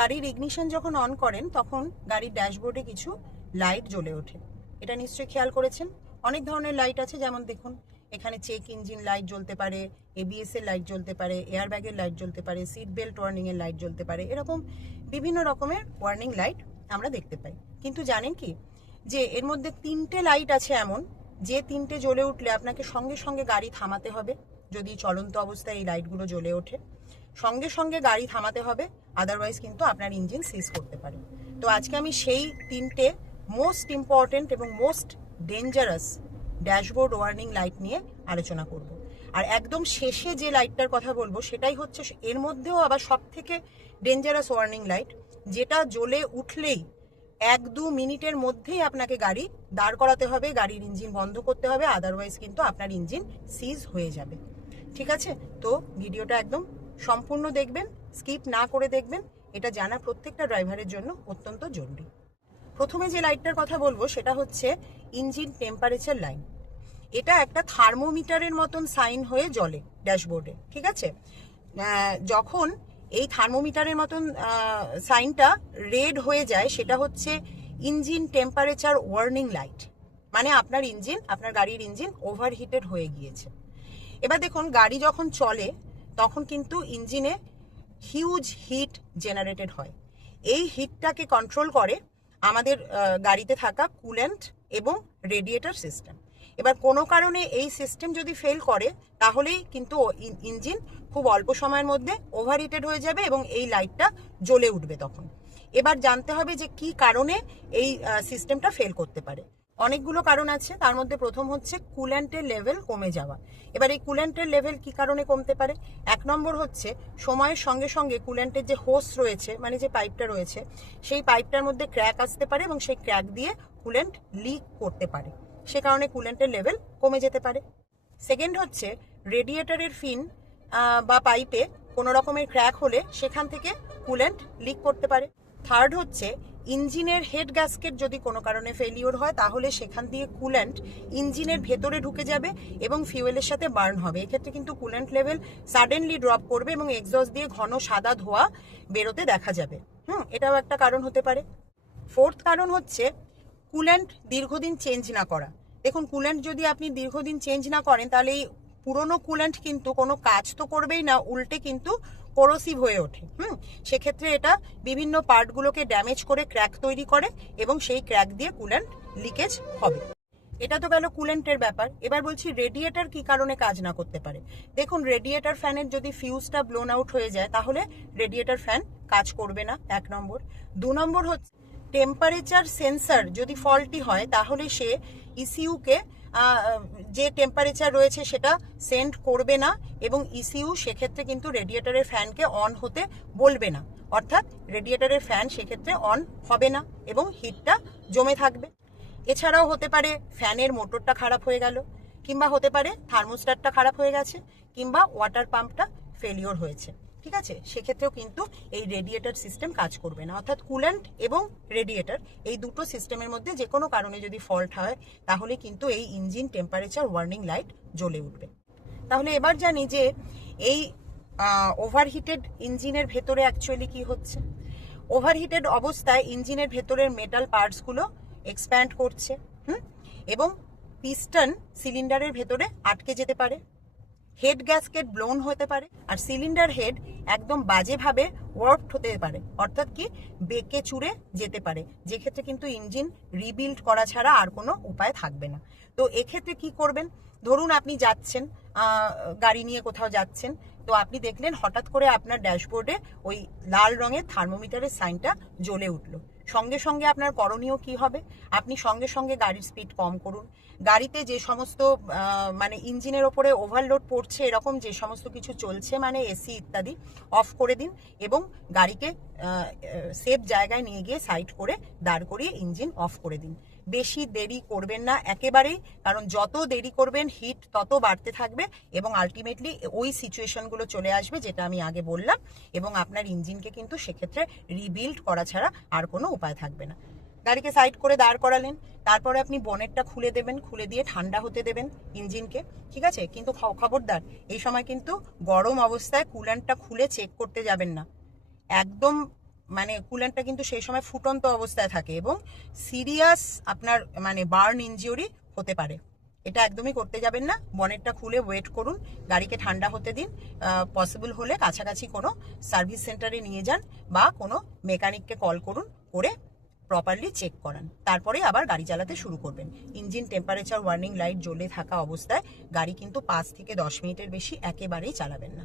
গাড়ির ইগনিশন যখন অন করেন তখন গাড়ির ড্যাশবোর্ডে কিছু লাইট জ্বলে ওঠে। এটা নিশ্চয়ই খেয়াল করেছেন। অনেক ধরনের লাইট আছে, যেমন দেখুন এখানে চেক ইঞ্জিন লাইট জ্বলতে পারে, এবিএস এর লাইট জ্বলতে পারে, এয়ার ব্যাগের লাইট জ্বলতে পারে, সিট বেল্ট ওয়ার্নিং এর লাইট জ্বলতে পারে, এরকম বিভিন্ন রকমের ওয়ার্নিং লাইট আমরা দেখতে পাই। কিন্তু জানেন কি যে এর মধ্যে 3টে লাইট আছে এমন, যে 3টে জ্বলে উঠলে আপনাকে সঙ্গে সঙ্গে গাড়ি থামাতে হবে। যদি চলন্ত অবস্থায় এই লাইটগুলো জ্বলে ওঠে সঙ্গে সঙ্গে গাড়ি থামাতে হবে, আদারওয়াইজ কিন্তু আপনার ইঞ্জিন সিজ করতে পারে। তো আজকে আমি সেই 3টে মোস্ট ইম্পর্টেন্ট এবং most dangerous dashboard warning light নিয়ে আলোচনা করব। আর একদম শেষে যে লাইটটার কথা বলবো সেটাই হচ্ছে এর মধ্যেও আবার সব থেকে ডেঞ্জারাস ওয়ার্নিং লাইট, যেটা জ্বলে উঠলেই 1-2 মিনিটের মধ্যেই আপনাকে গাড়ি দাঁড় করাতে হবে, গাড়ির ইঞ্জিন বন্ধ করতে হবে, আদারওয়াইজ কিন্তু আপনার ইঞ্জিন সিজ হয়ে যাবে। ঠিক আছে, তো ভিডিওটা একদম সম্পূর্ণ দেখবেন, স্কিপ না করে দেখবেন। এটা জানা প্রত্যেকটা ড্রাইভারের জন্য অত্যন্ত জরুরি। প্রথমে যে লাইটটার কথা বলবো সেটা হচ্ছে ইঞ্জিন টেম্পারেচার লাইন। এটা একটা থার্মোমিটারের মতন সাইন হয়ে জ্বলে ড্যাশবোর্ডে। ঠিক আছে, যখন এই থার্মোমিটারের মতন সাইনটা রেড হয়ে যায় সেটা হচ্ছে ইঞ্জিন টেম্পারেচার ওয়ার্নিং লাইট, মানে আপনার ইঞ্জিন, আপনার গাড়ির ইঞ্জিন ওভারহিটেড হয়ে গিয়েছে। এবার দেখুন গাড়ি যখন চলে তখন কিন্তু ইঞ্জিনে হিউজ হিট জেনারেটেড হয়। এই হিটটাকে কন্ট্রোল করে আমাদের গাড়িতে থাকা কুলেন্ট এবং রেডিয়েটর সিস্টেম। এবার কোনো কারণে এই সিস্টেম যদি ফেল করে তাহলেই কিন্তু ইঞ্জিন খুব অল্প সময়ের মধ্যে ওভারহিটেড হয়ে যাবে এবং এই লাইটটা জ্বলে উঠবে তখন। এবার জানতে হবে যে কি কারণে এই সিস্টেমটা ফেল করতে পারে। অনেকগুলো কারণ আছে, তার মধ্যে প্রথম হচ্ছে কুল্যান্টের লেভেল কমে যাওয়া। এবার এই কুল্যান্টের লেভেল কি কারণে কমতে পারে? 1 নম্বর হচ্ছে সময়ের সঙ্গে সঙ্গে কুল্যান্টের যে হোস রয়েছে, মানে যে পাইপটা রয়েছে, সেই পাইপটার মধ্যে ক্র্যাক আসতে পারে এবং সেই ক্র্যাক দিয়ে কুল্যান্ট লিক করতে পারে, সে কারণে কুল্যান্টের লেভেল কমে যেতে পারে। সেকেন্ড হচ্ছে রেডিয়েটরের ফিন বা পাইপে কোনো রকমের ক্র্যাক হলে সেখান থেকে কুল্যান্ট লিক করতে পারে। থার্ড হচ্ছে ইঞ্জিনের হেড গ্যাসকেট যদি কোনো কারণে ফেলিওর হয় তাহলে সেখান দিয়ে কুল্যান্ট ইঞ্জিনের ভেতরে ঢুকে যাবে এবং ফিউয়েলের সাথে বার্ন হবে। এক্ষেত্রে কিন্তু কুল্যান্ট লেভেল সাডেনলি ড্রপ করবে এবং এক্সস্ট দিয়ে ঘন সাদা ধোঁয়া বেরোতে দেখা যাবে। এটাও একটা কারণ হতে পারে। ফোর্থ কারণ হচ্ছে কুল্যান্ট দীর্ঘদিন চেঞ্জ না করা। দেখুন কুল্যান্ট যদি আপনি দীর্ঘদিন চেঞ্জ না করেন তাহলে এই পুরনো কুল্যান্ট কিন্তু কোনো কাজ তো করবেই না, উল্টে কিন্তু কোরোসিভ হয়ে ওঠে। সেক্ষেত্রে এটা বিভিন্ন পার্টগুলোকে ড্যামেজ করে ক্র্যাক তৈরি করে এবং সেই ক্র্যাক দিয়ে কুল্যান্ট লিকেজ হবে। এটা তো গেল কুল্যান্টের ব্যাপার। এবার বলছি রেডিয়েটর কি কারণে কাজ না করতে পারে। দেখুন রেডিয়েটর ফ্যানের যদি ফিউজটা ব্লোন আউট হয়ে যায় তাহলে রেডিয়েটর ফ্যান কাজ করবে না, 1 নম্বর। 2 নম্বর হচ্ছে টেম্পারেচার সেন্সর যদি ফল্টি হয় তাহলে সে ইসিইউকে যে টেম্পারেচার রয়েছে সেটা সেন্ড করবে না এবং ইসিইউ সেক্ষেত্রে কিন্তু রেডিয়েটরের ফ্যানকে অন হতে বলবে না, অর্থাৎ রেডিয়েটরের ফ্যান সেক্ষেত্রে অন হবে না এবং হিটটা জমে থাকবে। এছাড়াও হতে পারে ফ্যানের মোটরটা খারাপ হয়ে গেল, কিংবা হতে পারে থার্মোস্ট্যাটটা খারাপ হয়ে গেছে, কিংবা ওয়াটার পাম্পটা ফেলিওর হয়েছে। ঠিক আছে, সেক্ষেত্রেও কিন্তু এই রেডিয়েটর সিস্টেম কাজ করবে না। অর্থাৎ কুল্যান্ট এবং রেডিয়েটর এই দুটো সিস্টেমের মধ্যে যে কোনো কারণে যদি ফল্ট হয় তাহলে কিন্তু এই ইঞ্জিন টেম্পারেচার ওয়ার্নিং লাইট জ্বলে উঠবে। তাহলে এবার জানি যে এই ওভারহিটেড ইঞ্জিনের ভেতরে অ্যাকচুয়ালি কি হচ্ছে। ওভারহিটেড অবস্থায় ইঞ্জিনের ভেতরের মেটাল পার্টসগুলো এক্সপ্যান্ড করছে এবং পিস্টন সিলিন্ডারের ভেতরে আটকে যেতে পারে, হেড গ্যাসকেট ব্লোন হতে পারে, আর সিলিন্ডার হেড একদম বাজেভাবে ওয়ার্কড হতে পারে, অর্থাৎ কি বেঁকে চুরে যেতে পারে, যে ক্ষেত্রে কিন্তু ইঞ্জিন রিবিল্ড করা ছাড়া আর কোনো উপায় থাকবে না। তো এক্ষেত্রে কি করবেন? ধরুন আপনি যাচ্ছেন, গাড়ি নিয়ে কোথাও যাচ্ছেন, তো আপনি দেখলেন হঠাৎ করে আপনার ড্যাশবোর্ডে ওই লাল রঙের থার্মোমিটারের সাইনটা জ্বলে উঠলো। সঙ্গে সঙ্গে আপনার করণীয় কি হবে? আপনি সঙ্গে সঙ্গে গাড়ির স্পিড কম করুন। গাড়িতে যে সমস্ত মানে ইঞ্জিনের ওপরে ওভারলোড পড়ছে এরকম যে সমস্ত কিছু চলছে, মানে এসি ইত্যাদি, অফ করে দিন এবং গাড়িকে সেফ জায়গায় নিয়ে গিয়ে সাইড করে দাঁড় করিয়ে ইঞ্জিন অফ করে দিন। বেশি দেরি করবেন না একেবারেই, কারণ যত দেরি করবেন হিট তত বাড়তে থাকবে এবং আলটিমেটলি ওই সিচুয়েশনগুলো চলে আসবে যেটা আমি আগে বললাম, এবং আপনার ইঞ্জিনকে কিন্তু সেক্ষেত্রে রিবিল্ড করা ছাড়া আর কোনো উপায় থাকবে না। গাড়িকে সাইড করে দাঁড় করালেন, তারপরে আপনি বনেটটা খুলে দেবেন, খুলে দিয়ে ঠান্ডা হতে দেবেন ইঞ্জিনকে। ঠিক আছে, কিন্তু খবরদার এই সময় কিন্তু গরম অবস্থায় কুল্যান্টটা খুলে চেক করতে যাবেন না। একদম মানে কুলেন্টটা কিন্তু সেই সময় ফুটন্ত অবস্থায় থাকে এবং সিরিয়াস আপনার মানে বার্ন ইনজিউরি হতে পারে। এটা একদমই করতে যাবেন না। বনেটটা খুলে ওয়েট করুন, গাড়িকে ঠান্ডা হতে দিন, পসিবল হলে কাছাকাছি কোনো সার্ভিস সেন্টারে নিয়ে যান বা কোনো মেকানিককে কল করুন, করে প্রপারলি চেক করান, তারপরে আবার গাড়ি চালাতে শুরু করবেন। ইঞ্জিন টেম্পারেচার ওয়ার্নিং লাইট জ্বলে থাকা অবস্থায় গাড়ি কিন্তু 5 থেকে 10 মিনিটের বেশি একেবারেই চালাবেন না।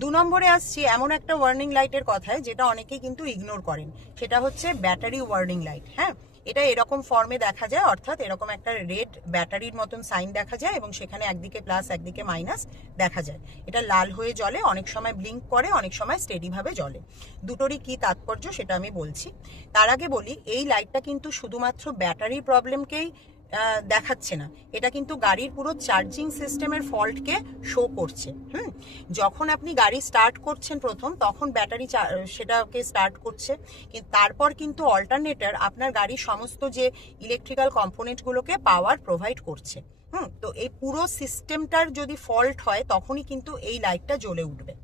2 নম্বরে আসছি এমন একটা ওয়ার্নিং লাইটের কথায় যেটা অনেকেই কিন্তু ইগনোর করেন, সেটা হচ্ছে ব্যাটারি ওয়ার্নিং লাইট। হ্যাঁ, এটা এরকম ফর্মে দেখা যায়, অর্থাৎ এরকম একটা রেড ব্যাটারির মতন সাইন দেখা যায় এবং সেখানে একদিকে প্লাস একদিকে মাইনাস দেখা যায়। এটা লাল হয়ে জ্বলে, অনেক সময় ব্লিঙ্ক করে, অনেক সময় স্টেডি ভাবে জ্বলে। দুটোরই কি তাৎপর্য সেটা আমি বলছি। তার আগে বলি, এই লাইটটা কিন্তু শুধুমাত্র ব্যাটারির প্রবলেমকেই দেখাচ্ছে না, এটা কিন্তু গাড়ির পুরো চার্জিং সিস্টেমের ফল্টকে শো করছে। যখন আপনি গাড়ি স্টার্ট করছেন প্রথম, তখন ব্যাটারি সেটাকে স্টার্ট করছে, কিন্তু তারপর কিন্তু অল্টারনেটর আপনার গাড়ির সমস্ত যে ইলেকট্রিক্যাল কম্পোনেন্টগুলোকে পাওয়ার প্রোভাইড করছে। তো এই পুরো সিস্টেমটার যদি ফল্ট হয় তখনই কিন্তু এই লাইটটা জ্বলে উঠবে।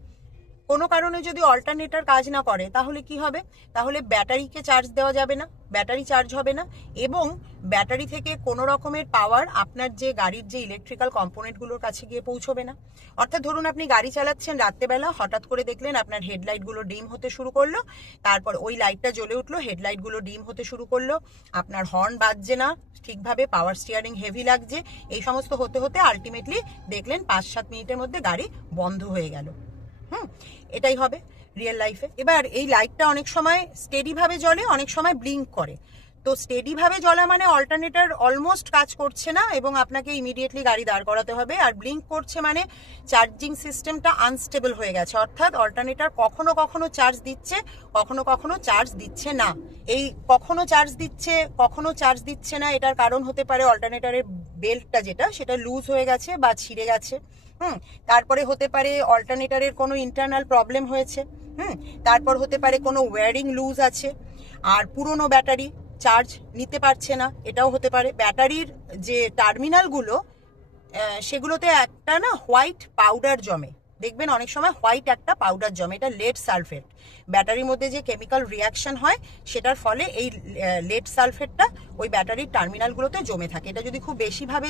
কোনো কারণে যদি অল্টারনেটর কাজ না করে তাহলে কি হবে? তাহলে ব্যাটারিকে চার্জ দেওয়া যাবে না, ব্যাটারি চার্জ হবে না এবং ব্যাটারি থেকে কোনো রকমের পাওয়ার আপনার যে গাড়ির যে ইলেকট্রিক্যাল কম্পোনেন্টগুলোর কাছে গিয়ে পৌঁছবে না। অর্থাৎ ধরুন আপনি গাড়ি চালাচ্ছেন, রাত্রেবেলা হঠাৎ করে দেখলেন আপনার হেডলাইটগুলো ডিম হতে শুরু করলো, তারপর ওই লাইটটা জ্বলে উঠলো, হেডলাইটগুলো ডিম হতে শুরু করলো, আপনার হর্ন বাজছে না ঠিকভাবে, পাওয়ার স্টিয়ারিং হেভি লাগছে, এই সমস্ত হতে হতে আলটিমেটলি দেখলেন 5-7 মিনিটের মধ্যে গাড়ি বন্ধ হয়ে গেল। এটাই হবে রিয়েল লাইফে। এবার এই লাইটটা অনেক সময় স্টেডি ভাবে জ্বলে, অনেক সময় ব্লিঙ্ক করে। তো স্টেডি ভাবে জ্বলা মানে অল্টারনেটর অলমোস্ট কাজ করছে না এবং আপনাকে ইমিডিয়েটলি গাড়ি দাঁড় করাতে হবে। আর ব্লিঙ্ক করছে মানে চার্জিং সিস্টেমটা আনস্টেবল হয়ে গেছে, অর্থাৎ অল্টারনেটর কখনো কখনো চার্জ দিচ্ছে, কখনো কখনো চার্জ দিচ্ছে না। এই কখনো চার্জ দিচ্ছে কখনো চার্জ দিচ্ছে না, এটার কারণ হতে পারে অল্টারনেটরের বেল্টটা যেটা সেটা লুজ হয়ে গেছে বা ছিঁড়ে গেছে। তারপরে হতে পারে অল্টারনেটরের কোনো ইন্টারনাল প্রবলেম হয়েছে। তারপর হতে পারে কোনো ওয়্যারিং লুজ আছে, আর পুরনো ব্যাটারি চার্জ নিতে পারছে না, এটাও হতে পারে। ব্যাটারির যে টার্মিনালগুলো সেগুলোতে একটা না হোয়াইট পাউডার জমে, দেখবেন অনেক সময় হোয়াইট একটা পাউডার জমে, এটা লেড সালফেট। ব্যাটারির মধ্যে যে কেমিক্যাল রিয়াকশন হয় সেটার ফলে এই লেড সালফেটটা ওই ব্যাটারির টার্মিনালগুলোতে জমে থাকে। এটা যদি খুব বেশিভাবে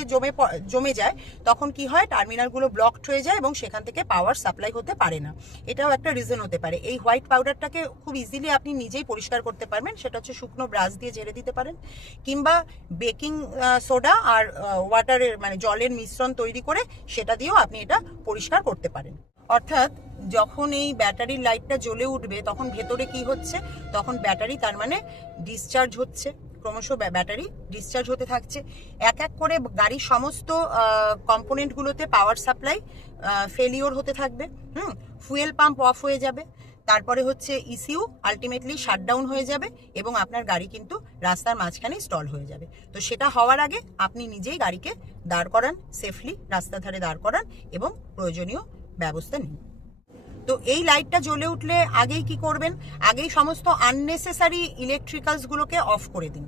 জমে যায় তখন কি হয়, টার্মিনালগুলো ব্লকড হয়ে যায় এবং সেখান থেকে পাওয়ার সাপ্লাই হতে পারে না। এটাও একটা রিজন হতে পারে। এই হোয়াইট পাউডারটাকে খুব ইজিলি আপনি নিজেই পরিষ্কার করতে পারবেন, সেটা হচ্ছে শুকনো ব্রাশ দিয়ে ঝেড়ে দিতে পারেন, কিংবা বেকিং সোডা আর ওয়াটারের মানে জলের মিশ্রণ তৈরি করে সেটা দিয়েও আপনি এটা পরিষ্কার করতে পারেন। অর্থাৎ যখন এই ব্যাটারির লাইটটা জ্বলে উঠবে তখন ভেতরে কি হচ্ছে, তখন ব্যাটারি তার মানে ডিসচার্জ হচ্ছে, ক্রমশ ব্যাটারি ডিসচার্জ হতে থাকছে। এক এক করে গাড়ির সমস্ত কম্পোনেন্টগুলোতে পাওয়ার সাপ্লাই ফেলিওর হতে থাকবে। ফুয়েল পাম্প অফ হয়ে যাবে, তারপরে হচ্ছে ইসিউ আলটিমেটলি শাটডাউন হয়ে যাবে এবং আপনার গাড়ি কিন্তু রাস্তার মাঝখানে স্টল হয়ে যাবে। তো সেটা হওয়ার আগে আপনি নিজেই গাড়িকে দাঁড় করান, সেফলি রাস্তার ধারে দাঁড় করান এবং প্রয়োজনীয় ব্যবস্থা নিন। তো এই লাইটটা জ্বলে উঠলে আগেই কি করবেন, আগেই সমস্ত আননেসেসারি ইলেকট্রিক্যালস গুলোকে অফ করে দিন।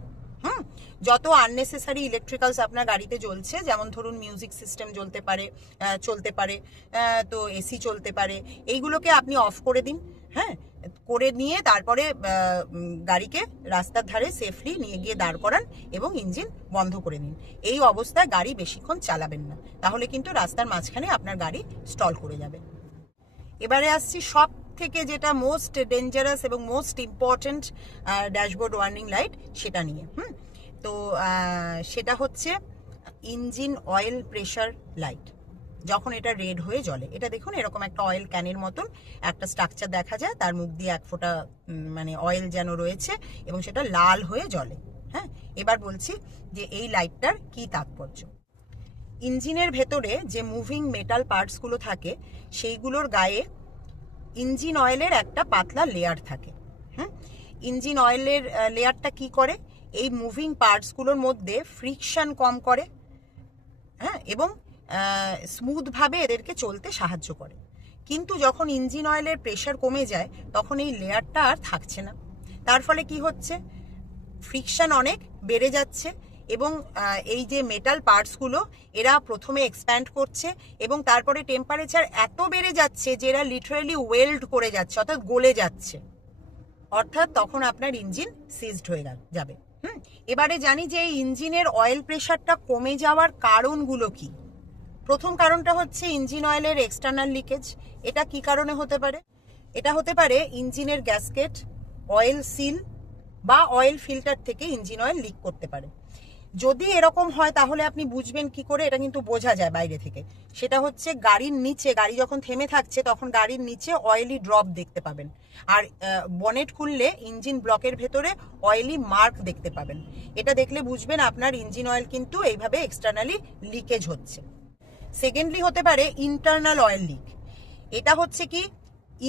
যত আননেসেসারি ইলেকট্রিক্যালস আপনার গাড়িতে জ্বলছে, যেমন ধরুন মিউজিক সিস্টেম চলতে পারে, তো এসি চলতে পারে, এইগুলোকে আপনি অফ করে দিন। করে নিয়ে তারপরে গাড়িকে রাস্তার ধারে সেফলি নিয়ে গিয়ে দাঁড় করান এবং ইঞ্জিন বন্ধ করে নিন। এই অবস্থায় গাড়ি বেশিক্ষণ চালাবেন না, তাহলে কিন্তু রাস্তার মাঝখানে আপনার গাড়ি স্টল করে যাবে। এবারে আসছি সব থেকে যেটা মোস্ট ডেঞ্জারাস এবং most important dashboard warning light সেটা নিয়ে। তো সেটা হচ্ছে ইঞ্জিন অয়েল প্রেশার লাইট। যখন এটা রেড হয়ে জ্বলে, এটা দেখুন এরকম একটা অয়েল ক্যানের মতন একটা স্ট্রাকচার দেখা যায়, তার মুখ দিয়ে এক ফোঁটা মানে অয়েল যেন রয়েছে এবং সেটা লাল হয়ে জ্বলে। এবার বলছি যে এই লাইটটার কি তাৎপর্য। ইঞ্জিনের ভেতরে যে মুভিং মেটাল পার্টসগুলো থাকে সেইগুলোর গায়ে ইঞ্জিন অয়েলের একটা পাতলা লেয়ার থাকে। ইঞ্জিন অয়েলের লেয়ারটা কি করে, এই মুভিং পার্টসগুলোর মধ্যে ফ্রিকশন কম করে, এবং স্মুথভাবে এদেরকে চলতে সাহায্য করে। কিন্তু যখন ইঞ্জিন অয়েলের প্রেশার কমে যায় তখন এই লেয়ারটা আর থাকছে না, তার ফলে কি হচ্ছে, ফ্রিকশন অনেক বেড়ে যাচ্ছে এবং এই যে মেটাল পার্টসগুলো এরা প্রথমে এক্সপ্যান্ড করছে এবং তারপরে টেম্পারেচার এত বেড়ে যাচ্ছে যে এরা লিটারালি ওয়েল্ড করে যাচ্ছে, অর্থাৎ গলে যাচ্ছে। অর্থাৎ তখন আপনার ইঞ্জিন সিজড হয়ে যাবে। এবারে জানি যে ইঞ্জিনের অয়েল প্রেশারটা কমে যাওয়ার কারণগুলো কি। প্রথম কারণটা হচ্ছে ইঞ্জিন অয়েলের এক্সটার্নাল লিকেজ। এটা কি কারণে হতে পারে? এটা হতে পারে ইঞ্জিনের গ্যাসকেট, অয়েল সিল বা অয়েল ফিল্টার থেকে ইঞ্জিন অয়েল লিক করতে পারে। যদি এরকম হয় তাহলে আপনি বুঝবেন কি করে? এটা কিন্তু বোঝা যায় বাইরে থেকে। সেটা হচ্ছে গাড়ির নিচে, গাড়ি যখন থেমে থাকছে তখন গাড়ির নিচে অয়েলি ড্রপ দেখতে পাবেন, আর বনেট খুললে ইঞ্জিন ব্লকের ভেতরে অয়েলি মার্ক দেখতে পাবেন। এটা দেখলে বুঝবেন আপনার ইঞ্জিন অয়েল কিন্তু এইভাবে এক্সটার্নালি লিকেজ হচ্ছে। সেকেন্ডলি হতে পারে ইন্টারনাল অয়েল লিক। এটা হচ্ছে কি,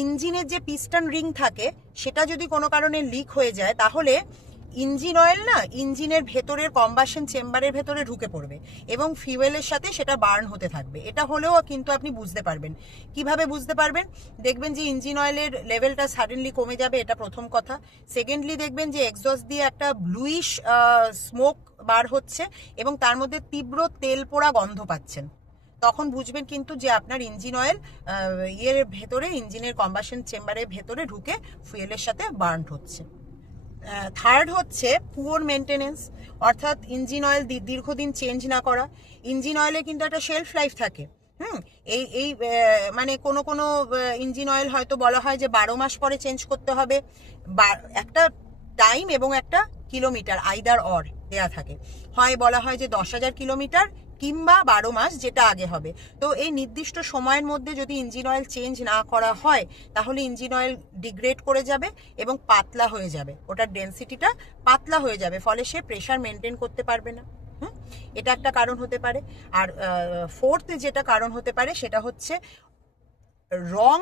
ইঞ্জিনের যে পিস্টন রিং থাকে সেটা যদি কোনো কারণে লিক হয়ে যায় তাহলে ইঞ্জিন অয়েল না ইঞ্জিনের ভেতরের কম্বাসন চেম্বারের ভেতরে ঢুকে পড়বে এবং ফিউয়েলের সাথে সেটা বার্ন হতে থাকবে। এটা হলেও কিন্তু আপনি বুঝতে পারবেন। কিভাবে বুঝতে পারবেন? দেখবেন যে ইঞ্জিন অয়েলের লেভেলটা সাডেনলি কমে যাবে, এটা প্রথম কথা। সেকেন্ডলি দেখবেন যে এক্সস্ট দিয়ে একটা ব্লুইশ স্মোক বার হচ্ছে এবং তার মধ্যে তীব্র তেল পোড়া গন্ধ পাচ্ছেন। তখন বুঝবেন কিন্তু যে আপনার ইঞ্জিন অয়েল ভেতরে ইঞ্জিনের কম্বাসন চেম্বারের ভেতরে ঢুকে ফুয়েলের সাথে বার্ন হচ্ছে। থার্ড হচ্ছে পুয়ার মেনটেনেন্স, অর্থাৎ ইঞ্জিন অয়েল দীর্ঘদিন চেঞ্জ না করা। ইঞ্জিন অয়েলে কিন্তু একটা শেলফ লাইফ থাকে। এই মানে কোনো ইঞ্জিন অয়েল হয়তো বলা হয় যে 12 মাস পরে চেঞ্জ করতে হবে, একটা টাইম এবং একটা কিলোমিটার আইদার অর দেয়া থাকে। হয় বলা হয় যে 10,000 কিলোমিটার কিংবা 12 মাস, যেটা আগে হবে। তো এই নির্দিষ্ট সময়ের মধ্যে যদি ইঞ্জিন অয়েল চেঞ্জ না করা হয় তাহলে ইঞ্জিন অয়েল ডিগ্রেড করে যাবে এবং পাতলা হয়ে যাবে, ওটার ডেন্সিটিটা পাতলা হয়ে যাবে, ফলে সে প্রেশার মেনটেন করতে পারবে না। এটা একটা কারণ হতে পারে। আর ফোর্থ যেটা কারণ হতে পারে সেটা হচ্ছে রং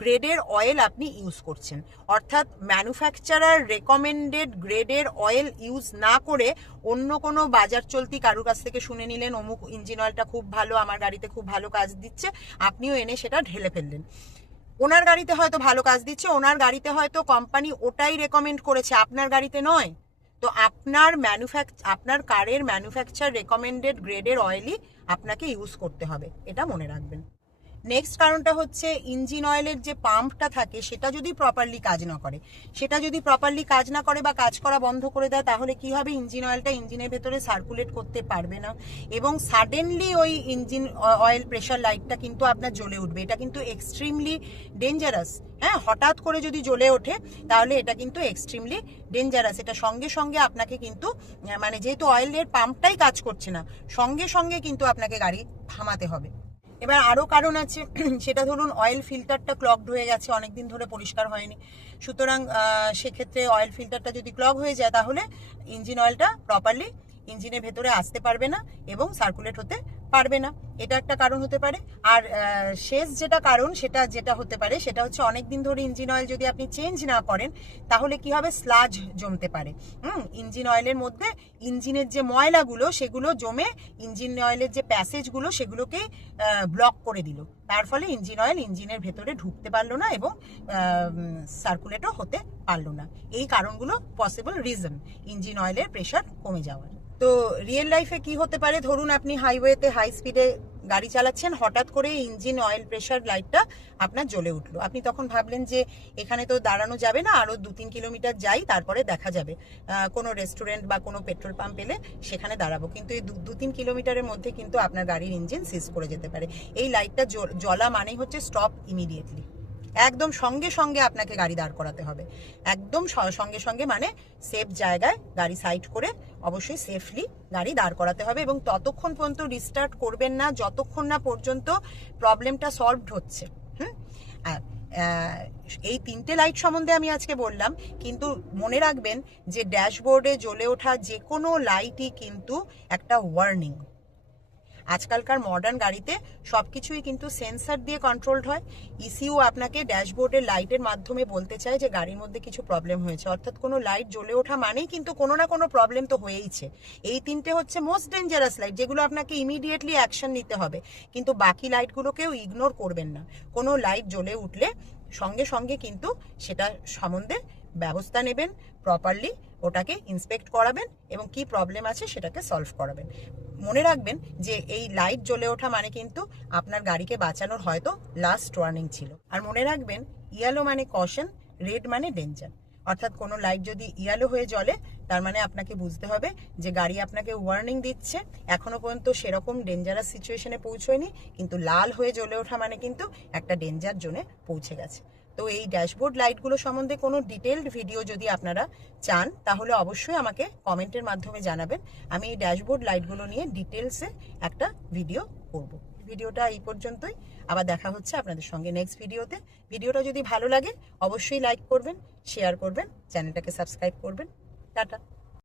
গ্রেডের অয়েল আপনি ইউজ করছেন, অর্থাৎ ম্যানুফ্যাকচারার রেকমেন্ডেড গ্রেডের অয়েল ইউজ না করে অন্য কোনো বাজার চলতি কারুর কাছ থেকে শুনে নিলেন অমুক ইঞ্জিন অয়েলটা খুব ভালো, আমার গাড়িতে খুব ভালো কাজ দিচ্ছে, আপনিও এনে সেটা ঢেলে ফেললেন। ওনার গাড়িতে হয়তো ভালো কাজ দিচ্ছে, ওনার গাড়িতে হয়তো কোম্পানি ওটাই রেকমেন্ড করেছে, আপনার গাড়িতে নয়। তো আপনার কারের ম্যানুফ্যাকচার রেকমেন্ডেড গ্রেডের অয়েলই আপনাকে ইউজ করতে হবে, এটা মনে রাখবেন। নেক্সট কারণটা হচ্ছে ইঞ্জিন অয়েলের যে পাম্পটা থাকে সেটা যদি প্রপারলি কাজ না করে বা কাজ করা বন্ধ করে দেয় তাহলে কি হবে? ইঞ্জিন অয়েলটা ইঞ্জিনের ভেতরে সার্কুলেট করতে পারবে না এবং সাডেনলি ওই ইঞ্জিন অয়েল প্রেশার লাইটটা কিন্তু আপনার জ্বলে উঠবে। এটা কিন্তু এক্সট্রিমলি ডেঞ্জারাস। হঠাৎ করে যদি জ্বলে ওঠে তাহলে এটা কিন্তু এক্সট্রিমলি ডেঞ্জারাস। এটা সঙ্গে সঙ্গে আপনাকে কিন্তু মানে যেহেতু অয়েলের পাম্পটাই কাজ করছে না, সঙ্গে সঙ্গে কিন্তু আপনাকে গাড়ি থামাতে হবে। এবার আরও কারণ আছে, সেটা ধরুন অয়েল ফিল্টারটা ক্লগড হয়ে গেছে, অনেকদিন ধরে পরিষ্কার হয়নি, সুতরাং সেক্ষেত্রে অয়েল ফিল্টারটা যদি ক্লগ হয়ে যায় তাহলে ইঞ্জিন অয়েলটা প্রপারলি ইঞ্জিনের ভেতরে আসতে পারবে না এবং সার্কুলেট হতে পারবে না। এটা একটা কারণ হতে পারে। আর শেষ যেটা কারণ যেটা হতে পারে সেটা হচ্ছে অনেকদিন ধরে ইঞ্জিন অয়েল যদি আপনি চেঞ্জ না করেন তাহলে কি হবে? স্লাজ জমতে পারে। ইঞ্জিন অয়েলের মধ্যে ইঞ্জিনের যে ময়লাগুলো সেগুলো জমে ইঞ্জিন অয়েলের যে প্যাসেজগুলো সেগুলোকেই ব্লক করে দিল, তার ফলে ইঞ্জিন অয়েল ইঞ্জিনের ভেতরে ঢুকতে পারলো না এবং সার্কুলেটও হতে পারলো না। এই কারণগুলো পসিবল রিজন ইঞ্জিন অয়েলের প্রেশার কমে যাওয়ার। তো রিয়েল লাইফে কি হতে পারে? ধরুন আপনি হাইওয়েতে হাই স্পিডে গাড়ি চালাচ্ছেন, হঠাৎ করে ইঞ্জিন অয়েল প্রেশার লাইটটা আপনার জ্বলে উঠলো। আপনি তখন ভাবলেন যে এখানে তো দাঁড়ানো যাবে না, আরো 2-3 কিলোমিটার যাই, তারপরে দেখা যাবে কোনো রেস্টুরেন্ট বা কোনো পেট্রোল পাম্প পেলে সেখানে দাঁড়াবো। কিন্তু এই 2-3 কিলোমিটারের মধ্যে কিন্তু আপনার গাড়ির ইঞ্জিন সিজ করে যেতে পারে। এই লাইটটা জ্বলা মানেই হচ্ছে স্টপ ইমিডিয়েটলি, একদম সঙ্গে সঙ্গে আপনাকে গাড়ি দাঁড় করাতে হবে। একদম সঙ্গে সঙ্গে মানে সেফ জায়গায় গাড়ি সাইড করে অবশ্যই সেফলি গাড়ি দাঁড় করাতে হবে এবং ততক্ষণ পর্যন্ত রিস্টার্ট করবেন না যতক্ষণ না পর্যন্ত প্রবলেমটা সলভড হচ্ছে। এই 3টে লাইট সম্বন্ধে আমি আজকে বললাম, কিন্তু মনে রাখবেন যে ড্যাশবোর্ডে জ্বলে ওঠা যে কোনো লাইটই কিন্তু একটা ওয়ার্নিং। আজকালকার মডার্ন গাড়িতে সবকিছুই কিন্তু সেন্সর দিয়ে কন্ট্রোলড হয়। ইসিউ আপনাকে ড্যাশবোর্ডের লাইটের মাধ্যমে বলতে চায় যে গাড়ির মধ্যে কিছু প্রবলেম হয়েছে, অর্থাৎ কোনো লাইট জ্বলে ওঠা মানেই কিন্তু কোনো না কোনো প্রবলেম তো হয়েইছে। এই 3টে হচ্ছে মোস্ট ডেঞ্জারাস লাইট, যেগুলো আপনাকে ইমিডিয়েটলি অ্যাকশন নিতে হবে, কিন্তু বাকি লাইটগুলোকেও ইগনোর করবেন না। কোনো লাইট জ্বলে উঠলে সঙ্গে সঙ্গে কিন্তু সেটা সম্বন্ধে ব্যবস্থা নেবেন, প্রপারলি ওটাকে ইন্সপেক্ট করাবেন এবং কি প্রবলেম আছে সেটাকে সলভ করাবেন। মনে রাখবেন যে এই লাইট জ্বলে ওঠা মানে কিন্তু আপনার গাড়িকে বাঁচানোর হয়তো লাস্ট ওয়ার্নিং ছিল। আর মনে রাখবেন ইয়েলো মানে কশন, রেড মানে ডেঞ্জার, অর্থাৎ কোনো লাইট যদি ইয়েলো হয়ে জ্বলে তার মানে আপনাকে বুঝতে হবে যে গাড়ি আপনাকে ওয়ার্নিং দিচ্ছে, এখনো পর্যন্ত সেরকম ডেঞ্জারাস সিচুয়েশনে পৌঁছয়নি, কিন্তু লাল হয়ে জ্বলে ওঠা মানে কিন্তু একটা ডেঞ্জার জোনে পৌঁছে গেছে। তো এই ড্যাশবোর্ড লাইটগুলো সম্বন্ধে কোনো ডিটেলড ভিডিও যদি আপনারা চান তাহলে অবশ্যই আমাকে কমেন্টের মাধ্যমে জানাবেন। আমি এই ড্যাশবোর্ড লাইটগুলো নিয়ে ডিটেলসে একটা ভিডিও করব। ভিডিওটা এই পর্যন্তই, আবার দেখা হচ্ছে আপনাদের সঙ্গে নেক্সট ভিডিওতে। ভিডিওটা যদি ভালো লাগে অবশ্যই লাইক করবেন, শেয়ার করবেন, চ্যানেলটাকে সাবস্ক্রাইব করবেন। টাটা।